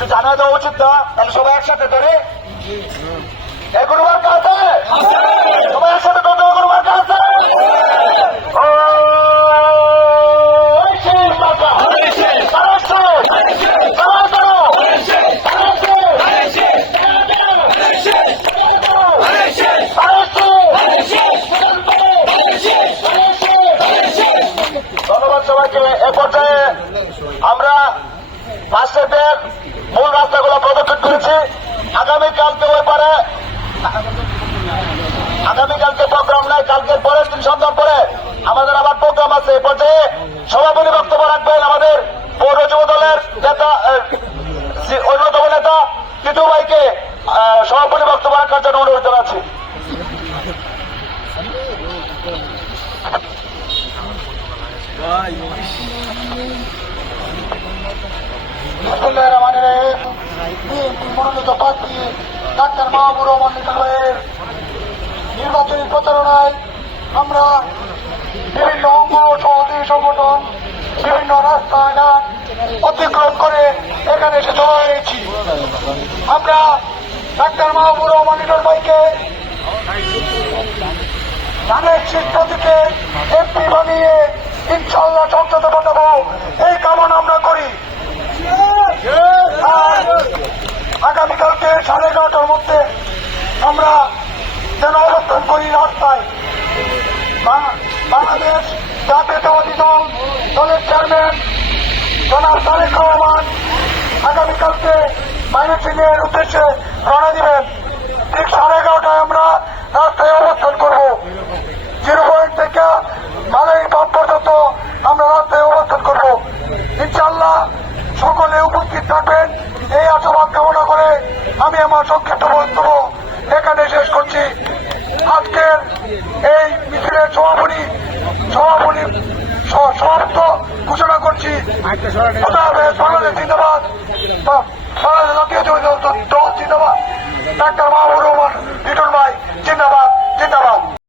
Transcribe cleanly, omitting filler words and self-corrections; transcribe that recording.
একটু জানা দেওয়া উচিত না? তাহলে সবাই একসাথে ধরে কোনো মার্কা আছে? সবাই একসাথে ধরতে কোনো মার্কা আছে? ধন্যবাদ সবাইকে। এ পর্যায়ে আমরা ফার্স্ট স্টেপের মূল রাস্তাগুলো প্রদক্ষিণ করেছি। আগামীকালকে ব্যাপারে আগামীকালকে প্রোগ্রাম নাই, কালকের পরের দিন সন্ধ্যার পরে আমাদের আবার প্রোগ্রাম আছে। এ পর্যায়ে সভাপতি বক্তব্য রাখবেন আমাদের পৌর যুব দলের নেতা, অন্যতম নেতা টিটু ভাইকে সভাপতি বক্তব্য রাখার জন্য অনুরোধ জানাচ্ছি। মনোনীত প্রার্থী ডাক্তার মাহবুব রহমান লিটনের নির্বাচনী প্রচারণায় আমরা বিভিন্ন অঙ্গ সহযোগী সংগঠন বিভিন্ন রাস্তাঘাট অতিক্রম করে এখানে এসে জড়ো হয়েছি। আমরা ডাক্তার মাহবুব রহমান লিটন ভাইকে ধানের শীত প্রতীকে এমপি বানিয়ে ইনশাল্লাহ সংসদে পাঠাবো, এই কামনা আমরা করি। আগামীকালকে 11:30টার মধ্যে আমরা যেন অবস্থান করি রাস্তায়। বাংলাদেশ জাতীয়তাবাদী দল দলের চেয়ারম্যান জনাব তারেক রহমান আগামীকালকে ময়মনসিংহের উদ্দেশ্যে রওনা দিবেন। ঠিক 11:30টায় আমরা রাস্তায় অবস্থান করব। 0 পয়েন্ট থেকে মালাই পাম্প পর্যন্ত আমরা রাস্তায় অবস্থান করব। ইনশাল্লাহ সকলে উপস্থিত থাকবেন, এই আশাবাদ কামনা করে আমি আমার সংক্ষিপ্ত বক্তব্য এখানে শেষ করছি। আজকের এই মিছিলের সমাপ্ত ঘোষণা করছি। বাংলাদেশ জিন্দাবাদ, বাংলাদেশ জাতীয় দল জিন্দাবাদ, ডাক্তার মাহবুব রহমান লিটন ভাই জিন্দাবাদ।